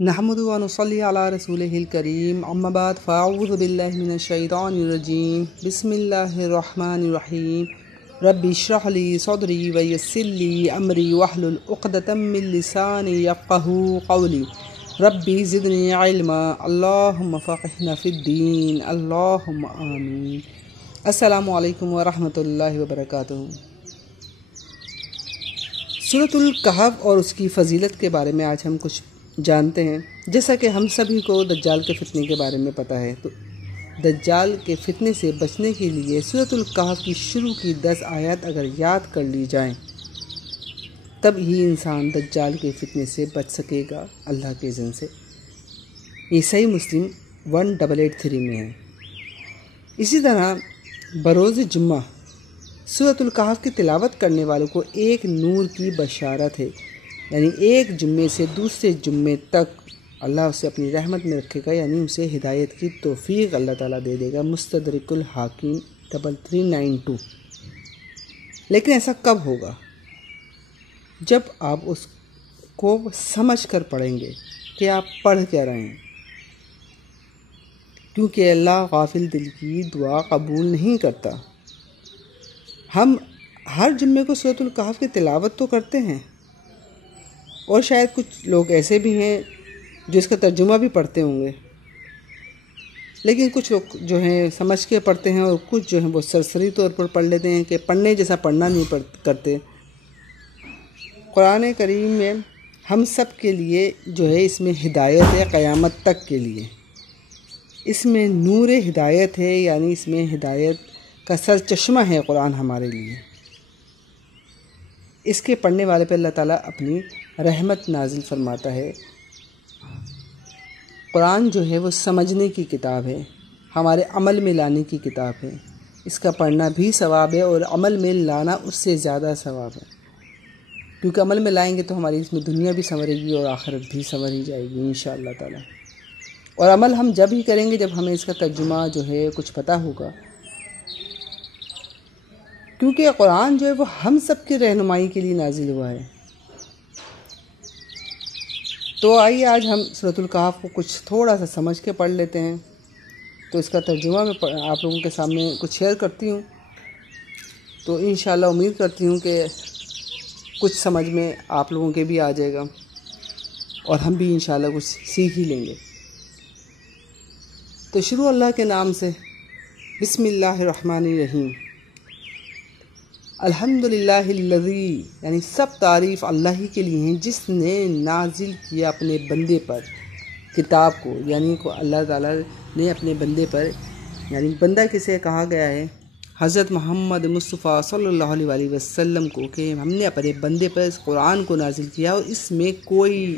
نحمد و نصلی علی رسولہ الکریم اما بعد فاعوذ باللہ من الشیطان الرجیم بسم اللہ الرحمن الرحیم رب اشرح لی صدری ویسر لی امری واحلل عقدۃ من لسانی یفقہوا قولی ربی زدنی علما اللہم فقہنا فی الدین اللہم آمین۔ السلام علیکم ورحمۃ اللہ وبرکاتہ۔ سورۃ الکہف اور اس کی فضیلت کے بارے میں آج ہم کچھ جانتے ہیں۔ جیسا کہ ہم سبھی کو دجال کے فتنے کے بارے میں پتہ ہے، تو دجال کے فتنے سے بچنے کے لیے سورۃ الکہف کی شروع کی 10 آیات اگر یاد کر لی جائیں تب ہی انسان دجال کے فتنے سے بچ سکے گا اللہ کے اذن سے۔ یہ صحیح مسلم 1883 میں ہے۔ اسی طرح بروز جمعہ سورۃ الکہف کی تلاوت کرنے والوں کو ایک نور کی بشارت ہے، یعنی ایک جمعے سے دوسرے جمعے تک اللہ اسے اپنی رحمت میں رکھے گا، یعنی اسے ہدایت کی توفیق اللہ تعالیٰ دے دے گا۔ مستدرک الحاکم 3392۔ لیکن ایسا کب ہوگا؟ جب آپ اس کو سمجھ کر پڑھیں گے کہ آپ پڑھ کیا رہے ہیں، کیونکہ اللہ غافل دل کی دعا قبول نہیں کرتا۔ ہم ہر جمعے کو سورۃ الکہف کی تلاوت تو کرتے ہیں، اور شاید کچھ لوگ ایسے بھی ہیں جو اس کا ترجمہ بھی پڑھتے ہوں گے، لیکن کچھ لوگ جو ہیں سمجھ کے پڑھتے ہیں، اور کچھ جو ہیں وہ سرسری طور پر پڑھ لیتے ہیں کہ پڑھنے جیسا پڑھنا نہیں کرتے۔ قرآن کریم میں ہم سب کے لیے جو ہے اس میں ہدایت ہے قیامت تک کے لیے، اس میں نور ہدایت ہے، یعنی اس میں ہدایت کا سر چشمہ ہے قرآن ہمارے لیے۔ اس کے پڑھنے والے پہ اللہ تعالیٰ اپنی رحمت نازل فرماتا ہے۔ قرآن جو ہے وہ سمجھنے کی کتاب ہے، ہمارے عمل میں لانے کی کتاب ہے۔ اس کا پڑھنا بھی ثواب ہے، اور عمل میں لانا اس سے زیادہ ثواب ہے، کیونکہ عمل میں لائیں گے تو ہماری اس میں دنیا بھی سنورے گی اور آخرت بھی سنور ہی جائے گی انشاءاللہ تعالیٰ۔ اور عمل ہم جب ہی کریں گے جب ہمیں اس کا ترجمہ جو ہے کچھ پتہ ہوگا، کیونکہ قرآن جو ہے وہ ہم سب کی رہنمائی کے لیے نازل ہوا ہے۔ تو آئیے آج ہم سورۃ الکہف کو کچھ تھوڑا سا سمجھ کے پڑھ لیتے ہیں۔ تو اس کا ترجمہ میں آپ لوگوں کے سامنے کچھ شیئر کرتی ہوں، تو انشاءاللہ امید کرتی ہوں کہ کچھ سمجھ میں آپ لوگوں کے بھی آ جائے گا، اور ہم بھی انشاءاللہ کچھ سیکھ ہی لیں گے۔ تو شروع اللہ کے نام سے، بسم اللہ الرحمن الرحیم۔ الحمدللہ الذی، یعنی سب تعریف اللہ ہی کے لیے ہیں جس نے نازل کیا اپنے بندے پر کتاب کو، یعنی کو اللہ تعالیٰ نے اپنے بندے پر، یعنی بندہ کسے کہا گیا ہے؟ حضرت محمد مصطفیٰ صلی اللہ علیہ وسلم کو، کہ ہم نے اپنے بندے پر اس قرآن کو نازل کیا، اور اس میں کوئی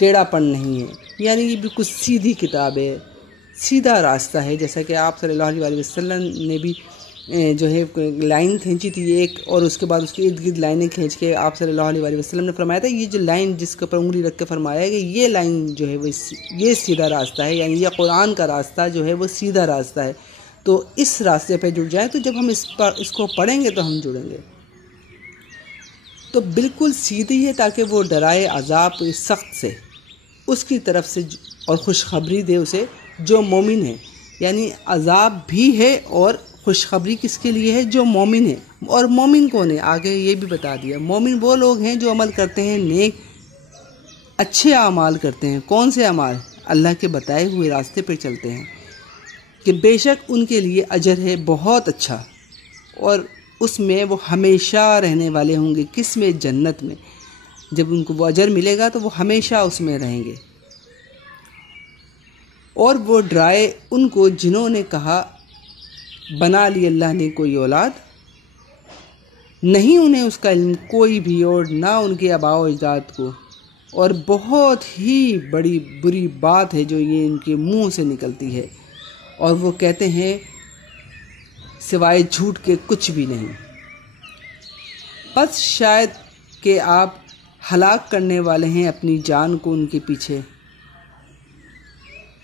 ٹیڑھا پن نہیں ہے، یعنی یہ بالکل سیدھی کتاب ہے، سیدھا راستہ ہے۔ جیسا کہ آپ صلی اللہ علیہ وسلم نے بھی جو ہے لائن کھینچی تھی ایک، اور اس کے بعد اس کے ارد گرد لائنیں کھینچ کے آپ صلی اللہ علیہ وسلم نے فرمایا تھا یہ جو لائن جس کے اوپر انگلی رکھ کے فرمایا ہے کہ یہ لائن جو ہے وہ یہ سیدھا راستہ ہے، یعنی یہ قرآن کا راستہ جو ہے وہ سیدھا راستہ ہے۔ تو اس راستے پہ جڑ جائیں، تو جب ہم اس کو پڑھیں گے تو ہم جڑیں گے۔ تو بالکل سیدھی ہے تاکہ وہ ڈرائے عذاب سخت سے اس کی طرف سے، اور خوشخبری دے اسے جو مومن ہے، یعنی عذاب بھی ہے اور خوشخبری کس کے لیے ہے؟ جو مومن ہے۔ اور مومن کون ہے؟ آگے یہ بھی بتا دیا، مومن وہ لوگ ہیں جو عمل کرتے ہیں، نیک اچھے اعمال کرتے ہیں۔ کون سے اعمال؟ اللہ کے بتائے ہوئے راستے پہ چلتے ہیں، کہ بے شک ان کے لیے اجر ہے بہت اچھا، اور اس میں وہ ہمیشہ رہنے والے ہوں گے۔ کس میں؟ جنت میں۔ جب ان کو وہ اجر ملے گا تو وہ ہمیشہ اس میں رہیں گے۔ اور وہ ڈرائے ان کو جنہوں نے کہا بنا لی اللہ نے کوئی اولاد، نہیں انہیں اس کا علم کوئی بھی، اور نہ ان کے آباء و اجداد کو، اور بہت ہی بڑی بری بات ہے جو یہ ان کے منہ سے نکلتی ہے، اور وہ کہتے ہیں سوائے جھوٹ کے کچھ بھی نہیں۔ بس شاید کہ آپ ہلاک کرنے والے ہیں اپنی جان کو ان کے پیچھے،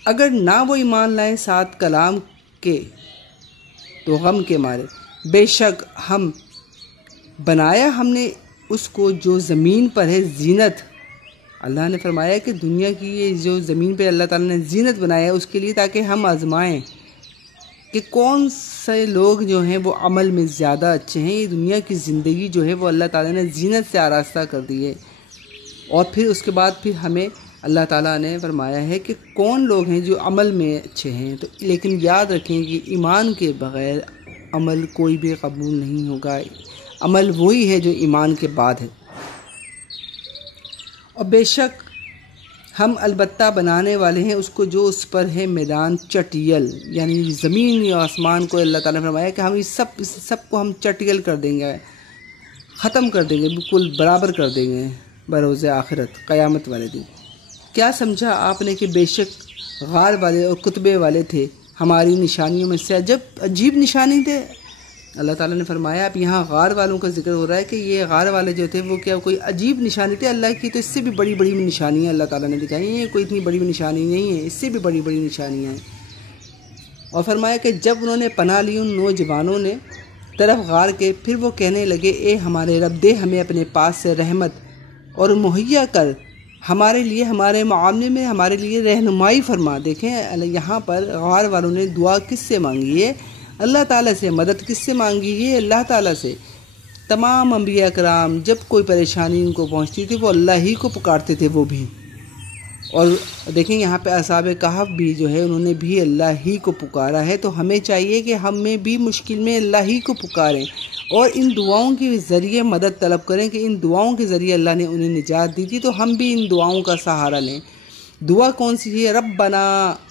اگر نہ وہ ایمان لائیں ساتھ کلام کے تو غم کے مارے۔ بے شک بنایا ہم نے اس کو جو زمین پر ہے زینت اللہ نے فرمایا کہ دنیا کی یہ جو زمین پہ اللہ تعالیٰ نے زینت بنایا ہے اس کے لیے تاکہ ہم آزمائیں کہ کون سے لوگ جو ہیں وہ عمل میں زیادہ اچھے ہیں۔ یہ دنیا کی زندگی جو ہے وہ اللہ تعالیٰ نے زینت سے آراستہ کر دی ہے، اور پھر اس کے بعد پھر ہمیں اللہ تعالیٰ نے فرمایا ہے کہ کون لوگ ہیں جو عمل میں اچھے ہیں۔ تو لیکن یاد رکھیں کہ ایمان کے بغیر عمل کوئی بھی قبول نہیں ہوگا، عمل وہی ہے جو ایمان کے بعد ہے۔ اور بے شک ہم البتہ بنانے والے ہیں اس کو جو اس پر ہے میدان چٹیل، یعنی زمین یا آسمان کو اللہ تعالیٰ نے فرمایا کہ ہم اس سب کو ہم چٹیل کر دیں گے، ختم کر دیں گے، بالکل برابر کر دیں گے بروز آخرت، قیامت والے دن۔ کیا سمجھا آپ نے کہ بے شک غار والے اور کتبے والے تھے ہماری نشانیوں میں سے عجیب نشانی تھے۔ اللہ تعالیٰ نے فرمایا اب یہاں غار والوں کا ذکر ہو رہا ہے کہ یہ غار والے جو تھے وہ کیا کوئی عجیب نشانی تھے اللہ کی؟ تو اس سے بھی بڑی بڑی نشانیاں اللہ تعالیٰ نے دکھائی ہیں، کوئی اتنی بڑی نشانی نہیں ہے، اس سے بھی بڑی بڑی نشانیاں ہیں۔ اور فرمایا کہ جب انہوں نے پناہ لی ان نوجوانوں نے طرف غار کے، پھر وہ کہنے لگے اے ہمارے رب دے ہمیں اپنے پاس سے رحمت اور مہیا کر، ہمارے لیے ہمارے معاملے میں ہمارے لیے رہنمائی فرما۔ دیکھیں یہاں پر غار والوں نے دعا کس سے مانگی ہے؟ اللہ تعالیٰ سے۔ مدد کس سے مانگی ہے؟ اللہ تعالیٰ سے۔ تمام انبیاء کرام جب کوئی پریشانی ان کو پہنچتی تھی وہ اللہ ہی کو پکارتے تھے وہ بھی۔ اور دیکھیں یہاں پہ اصحاب کہف بھی جو ہے انہوں نے بھی اللہ ہی کو پکارا ہے، تو ہمیں چاہیے کہ ہمیں بھی مشکل میں اللہ ہی کو پکاریں اور ان دعاؤں کے ذریعے مدد طلب کریں کہ ان دعاؤں کے ذریعے اللہ نے انہیں نجات دی تھی، تو ہم بھی ان دعاؤں کا سہارا لیں۔ دعا کون سی ہے؟ ربنا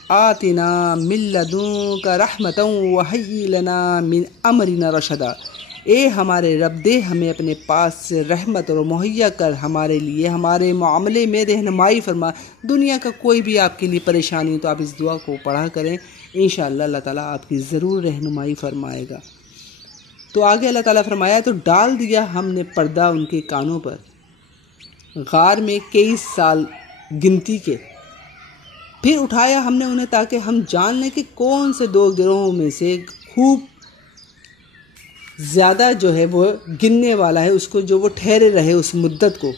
آتنا من لدنک رحمتا وہیئ لنا من امرنا رشدا۔ اے ہمارے رب دے ہمیں اپنے پاس سے رحمت اور مہیا کر، ہمارے لیے ہمارے معاملے میں رہنمائی فرما۔ دنیا کا کوئی بھی آپ کے لیے پریشانی تو آپ اس دعا کو پڑھا کریں، انشاءاللہ اللہ تعالیٰ آپ کی ضرور رہنمائی فرمائے گا۔ تو آگے اللہ تعالیٰ فرمایا تو ڈال دیا ہم نے پردہ ان کے کانوں پر غار میں 21 سال گنتی کے، پھر اٹھایا ہم نے انہیں تاکہ ہم جان لیں کہ کون سے دو گروہوں میں سے خوب زیادہ جو ہے وہ گننے والا ہے اس کو، جو وہ ٹھہرے رہے اس مدت کو۔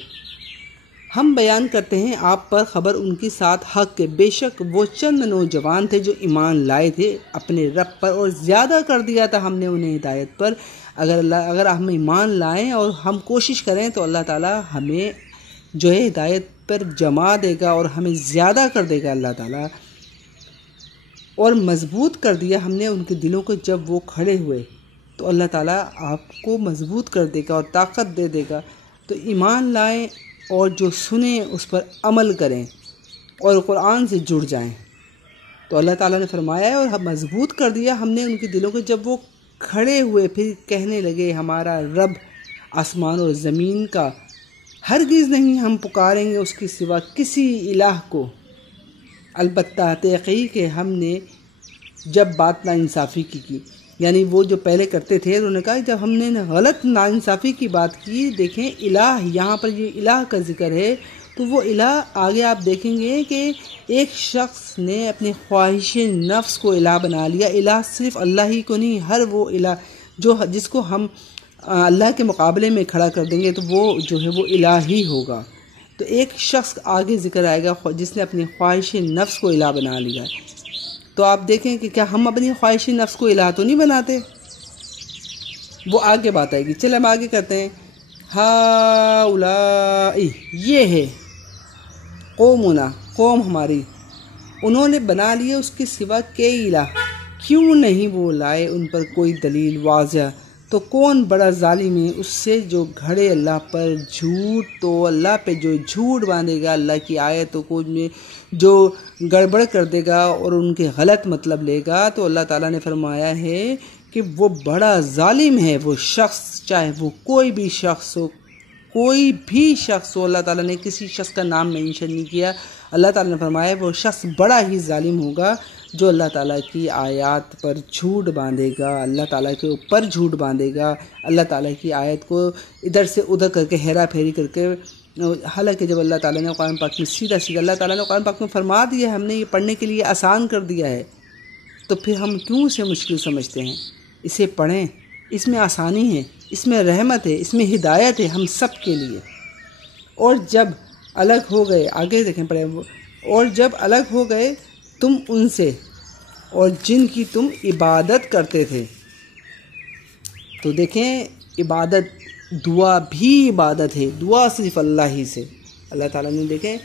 ہم بیان کرتے ہیں آپ پر خبر ان کی ساتھ حق کے، بے شک وہ چند نوجوان تھے جو ایمان لائے تھے اپنے رب پر اور زیادہ کر دیا تھا ہم نے انہیں ہدایت پر۔ اگر ہم ایمان لائیں اور ہم کوشش کریں تو اللہ تعالیٰ ہمیں جو ہے ہدایت پر جما دے گا اور ہمیں زیادہ کر دے گا اللہ تعالیٰ۔ اور مضبوط کر دیا ہم نے ان کے دلوں کو جب وہ کھڑے ہوئے، تو اللہ تعالیٰ آپ کو مضبوط کر دے گا اور طاقت دے دے گا۔ تو ایمان لائیں اور جو سنیں اس پر عمل کریں اور قرآن سے جڑ جائیں۔ تو اللہ تعالیٰ نے فرمایا ہے اور مضبوط کر دیا ہم نے ان کے دلوں کو جب وہ کھڑے ہوئے، پھر کہنے لگے ہمارا رب آسمان اور زمین کا، ہرگز نہیں ہم پکاریں گے اس کے سوا کسی الہ کو، البتہ تحقیق ہے ہم نے جب بات ناانصافی کی یعنی وہ جو پہلے کرتے تھے انہوں نے کہا جب ہم نے غلط ناانصافی کی بات کی۔ دیکھیں الہ، یہاں پر یہ الہ کا ذکر ہے، تو وہ الہ آگے آپ دیکھیں گے کہ ایک شخص نے اپنے خواہش نفس کو الہ بنا لیا۔ الہ صرف اللہ ہی کو نہیں، ہر وہ الہ جس کو ہم اللہ کے مقابلے میں کھڑا کر دیں گے تو وہ جو ہے وہ الہ ہی ہوگا۔ تو ایک شخص آگے ذکر آئے گا جس نے اپنی خواہش نفس کو الہ بنا لیا۔ تو آپ دیکھیں کہ کیا ہم اپنی خواہش نفس کو الہ تو نہیں بناتے؟ وہ آگے بات آئے گی، چلے ہم آگے کرتے ہیں۔ ہؤلائی، یہ ہے قومنا، قوم ہماری، انہوں نے بنا لیے اس کے سوا کئی الہ، کیوں نہیں وہ لائے ان پر کوئی دلیل واضح؟ تو کون بڑا ظالم ہے اس سے جو گھڑے اللہ پر جھوٹ؟ تو اللہ پہ جو جھوٹ باندھے گا، اللہ کی آیتوں کو جو گڑبڑ کر دے گا اور ان کے غلط مطلب لے گا، تو اللہ تعالیٰ نے فرمایا ہے کہ وہ بڑا ظالم ہے وہ شخص، چاہے وہ کوئی بھی شخص ہو، کوئی بھی شخص ہو۔ اللہ تعالیٰ نے کسی شخص کا نام مینشن نہیں کیا، اللہ تعالیٰ نے فرمایا وہ شخص بڑا ہی ظالم ہوگا جو اللہ تعالیٰ کی آیات پر جھوٹ باندھے گا، اللہ تعالیٰ کے اوپر جھوٹ باندھے گا، اللہ تعالیٰ کی آیت کو ادھر سے ادھر کر کے ہیرا پھیری کر کے۔ حالانکہ جب اللہ تعالیٰ نے قرآن پاک میں سیدھا اللہ تعالیٰ نے قرآن پاک میں فرما دیا ہے، ہم نے یہ پڑھنے کے لیے آسان کر دیا ہے، تو پھر ہم کیوں اسے مشکل سمجھتے ہیں؟ اسے پڑھیں، اس میں آسانی ہے، اس میں رحمت ہے، اس میں ہدایت ہے ہم سب کے لیے۔ اور جب الگ ہو گئے، آگے دیکھیں پڑھیں، اور جب الگ ہو گئے تم ان سے اور جن کی تم عبادت کرتے تھے. تو دیکھیں عبادت، دعا بھی عبادت ہے، دعا صرف اللہ ہی سے. اللہ تعالیٰ نے دیکھیں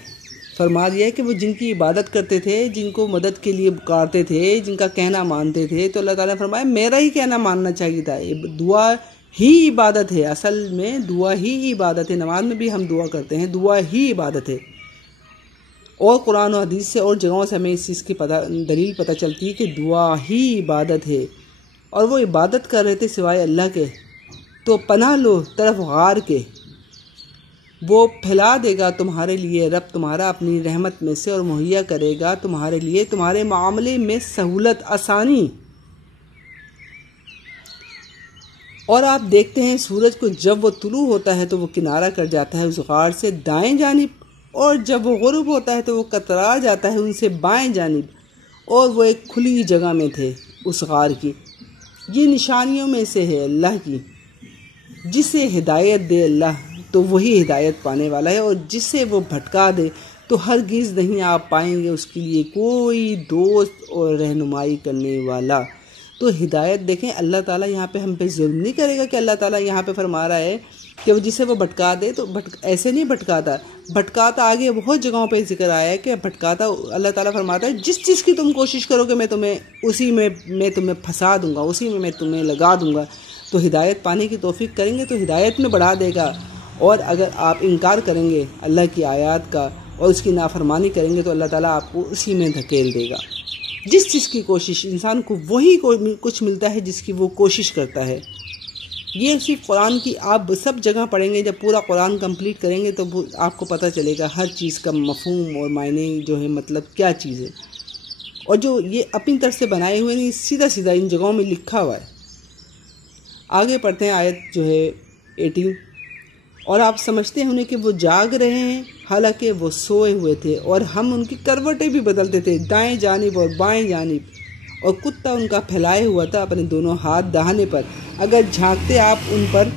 فرما دیا ہے کہ وہ جن کی عبادت کرتے تھے، جن کو مدد کے لیے پکارتے تھے، جن کا کہنا مانتے تھے، تو اللہ تعالیٰ نے فرمایا میرا ہی کہنا ماننا چاہیے تھا. دعا ہی عبادت ہے، اصل میں دعا ہی عبادت ہے. نماز میں بھی ہم دعا کرتے ہیں، دعا ہی عبادت ہے. اور قرآن و حدیث سے اور جگہوں سے ہمیں اس چیز کی دلیل پتہ چلتی ہے کہ دعا ہی عبادت ہے. اور وہ عبادت کر رہے تھے سوائے اللہ کے، تو پناہ لو طرف غار کے، وہ پھیلا دے گا تمہارے لیے رب تمہارا اپنی رحمت میں سے، اور مہیا کرے گا تمہارے لیے تمہارے معاملے میں سہولت، آسانی. اور آپ دیکھتے ہیں سورج کو جب وہ طلوع ہوتا ہے تو وہ کنارہ کر جاتا ہے اس غار سے دائیں جانب، اور جب وہ غروب ہوتا ہے تو وہ کترا جاتا ہے ان سے بائیں جانب، اور وہ ایک کھلی جگہ میں تھے اس غار کی. یہ نشانیوں میں سے ہے اللہ کی. جسے ہدایت دے اللہ تو وہی ہدایت پانے والا ہے، اور جسے وہ بھٹکا دے تو ہرگز نہیں آپ پائیں گے اس کے لیے کوئی دوست اور رہنمائی کرنے والا. تو ہدایت دیکھیں اللہ تعالیٰ یہاں پہ ہم پہ ظلم نہیں کرے گا کہ اللہ تعالیٰ یہاں پہ فرما رہا ہے کہ وہ جسے وہ بھٹکا دے تو ایسے نہیں بھٹکاتا آگے بہت جگہوں پہ ذکر آیا ہے کہ بھٹکاتا اللہ تعالیٰ فرماتا ہے جس چیز کی تم کوشش کرو گے میں تمہیں اسی میں تمہیں پھنسا دوں گا، اسی میں تمہیں لگا دوں گا. تو ہدایت پانے کی توفیق کریں گے تو ہدایت میں بڑھا دے گا، اور اگر آپ انکار کریں گے اللہ کی آیات کا اور اس کی نافرمانی کریں گے تو اللہ تعالیٰ آپ کو اسی میں دھکیل دے گا. جس چیز کی کوشش انسان کو وہی کچھ ملتا ہے جس کی وہ کوشش کرتا ہے. یہ صرف قرآن کی آپ سب جگہ پڑھیں گے، جب پورا قرآن کمپلیٹ کریں گے تو آپ کو پتہ چلے گا ہر چیز کا مفہوم اور معنی جو ہے مطلب کیا چیز ہے. اور جو یہ اپنی طرف سے بنائے ہوئے نہیں، سیدھا سیدھا ان جگہوں میں لکھا ہوا ہے. آگے پڑھتے ہیں آیت جو ہے 18. اور آپ سمجھتے ہیں انہیں کہ وہ جاگ رہے ہیں حالانکہ وہ سوئے ہوئے تھے، اور ہم ان کی کروٹیں بھی بدلتے تھے دائیں جانب اور بائیں جانب، اور کتا ان کا پھیلائے ہوا تھا اپنے دونوں ہاتھ داہنے پر. اگر جھانکتے آپ ان پر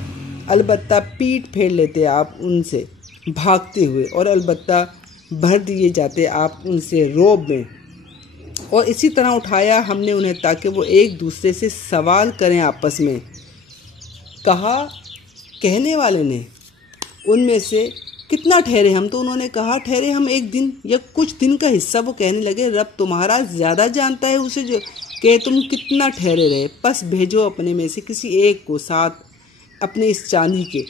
البتہ پیٹ پھیر لیتے آپ ان سے بھاگتے ہوئے، اور البتہ بھر دیے جاتے آپ ان سے روب میں. اور اسی طرح اٹھایا ہم نے انہیں تاکہ وہ ایک دوسرے سے سوال کریں آپس میں. کہا کہنے والے نے ان میں سے کتنا ٹھہرے ہم، تو انہوں نے کہا ٹھہرے ہم ایک دن یا کچھ دن کا حصہ. وہ کہنے لگے رب تمہارا زیادہ جانتا ہے اسے جو کہ تم کتنا ٹھہرے رہے. پس بھیجو اپنے میں سے کسی ایک کو ساتھ اپنے اس چاندی کے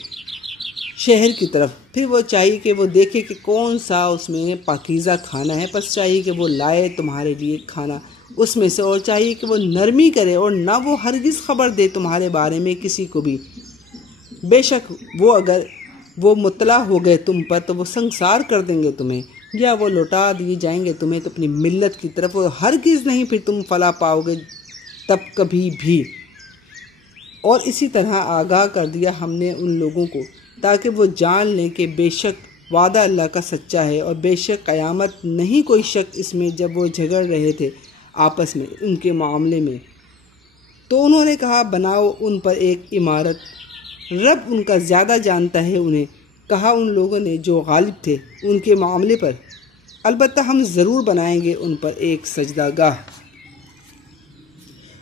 شہر کی طرف. پھر وہ چاہیے کہ وہ دیکھے کہ کون سا اس میں پاکیزہ کھانا ہے. پس چاہیے کہ وہ لائے تمہارے لیے کھانا اس میں سے، اور چاہیے کہ وہ نرمی کرے اور نہ وہ ہرگز خبر دے تمہارے بارے میں کسی کو بھی. بے شک وہ اگر وہ مطلع ہو گئے تم پر تو وہ سنسار کر دیں گے تمہیں، یا وہ لوٹا دیے جائیں گے تمہیں تو اپنی ملت کی طرف، اور ہرگز نہیں پھر تم فلاح پاؤ گے تب کبھی بھی. اور اسی طرح آگاہ کر دیا ہم نے ان لوگوں کو تاکہ وہ جان لیں کہ بے شک وعدہ اللہ کا سچا ہے، اور بے شک قیامت نہیں کوئی شک اس میں. جب وہ جھگڑ رہے تھے آپس میں ان کے معاملے میں تو انہوں نے کہا بناؤ ان پر ایک عمارت، رب ان کا زیادہ جانتا ہے انہیں. کہا ان لوگوں نے جو غالب تھے ان کے معاملے پر البتہ ہم ضرور بنائیں گے ان پر ایک سجدہ گاہ.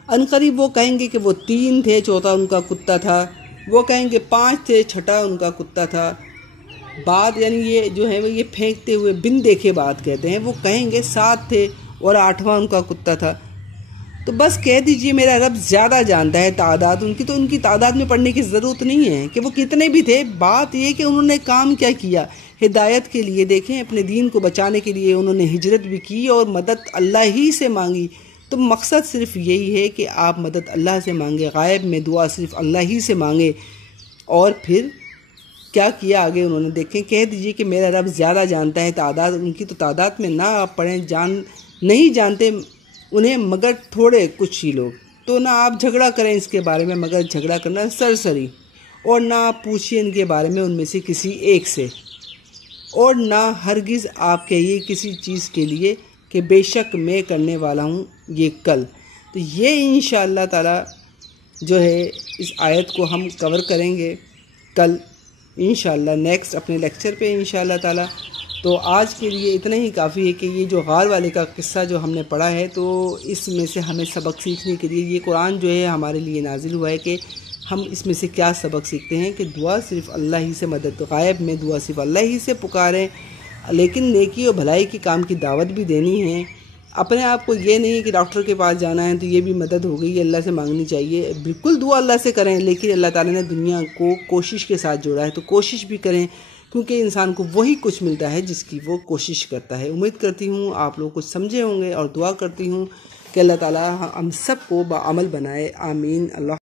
عنقریب وہ کہیں گے کہ وہ 3 تھے چوتھا ان کا کتا تھا، وہ کہیں گے 5 تھے چھٹا ان کا کتا تھا. بات یعنی یہ جو ہے یہ پھینکتے ہوئے بن دیکھے بات کہتے ہیں. وہ کہیں گے 7 تھے اور 8واں ان کا کتا تھا. تو بس کہہ دیجئے میرا رب زیادہ جانتا ہے تعداد ان کی، تو ان کی تعداد میں پڑھنے کی ضرورت نہیں ہے کہ وہ کتنے بھی تھے. بات یہ کہ انہوں نے کام کیا کیا ہدایت کے لیے. دیکھیں اپنے دین کو بچانے کے لیے انہوں نے ہجرت بھی کی اور مدد اللہ ہی سے مانگی. تو مقصد صرف یہی ہے کہ آپ مدد اللہ سے مانگے، غائب میں دعا صرف اللہ ہی سے مانگے. اور پھر کیا کیا آگے انہوں نے، دیکھیں کہہ دیجئے کہ میرا رب زیادہ جانتا ہے تعداد ان کی. تو تعداد میں نہ آپ پڑھیں، نہیں جانتے انہیں مگر تھوڑے کچھ ہی لوگ. تو نہ آپ جھگڑا کریں اس کے بارے میں مگر جھگڑا کرنا سرسری، اور نہ آپ پوچھیں ان کے بارے میں ان میں سے کسی ایک سے، اور نہ ہرگز آپ کہیے کسی چیز کے لیے کہ بے شک میں کرنے والا ہوں یہ کل. تو یہ انشاءاللہ تعالی جو ہے اس آیت کو ہم کور کریں گے کل انشاءاللہ نیکسٹ اپنے لیکچر پہ انشاءاللہ تعالی. تو آج کے لیے اتنا ہی کافی ہے کہ یہ جو غار والے کا قصہ جو ہم نے پڑھا ہے تو اس میں سے ہمیں سبق سیکھنے کے لیے یہ قرآن جو ہے ہمارے لیے نازل ہوا ہے کہ ہم اس میں سے کیا سبق سیکھتے ہیں کہ دعا صرف اللہ ہی سے مدد، غائب میں دعا صرف اللہ ہی سے پکاریں، لیکن نیکی اور بھلائی کے کام کی دعوت بھی دینی ہے۔ اپنے آپ کو یہ نہیں کہ ڈاکٹر کے پاس جانا ہے تو یہ بھی مدد ہو گئی، یہ اللہ سے مانگنی چاہیے، بالکل دعا اللہ سے کریں، لیکن اللہ تعالیٰ نے دنیا کو کوشش کے ساتھ جوڑا ہے تو کوشش بھی کریں، کیونکہ انسان کو وہی کچھ ملتا ہے جس کی وہ کوشش کرتا ہے۔ امید کرتی ہوں آپ لوگ کچھ سمجھے ہوں گے اور دعا کرتی ہوں کہ اللہ تعالیٰ ہم سب کو باعمل بنائے، آمین۔ اللہ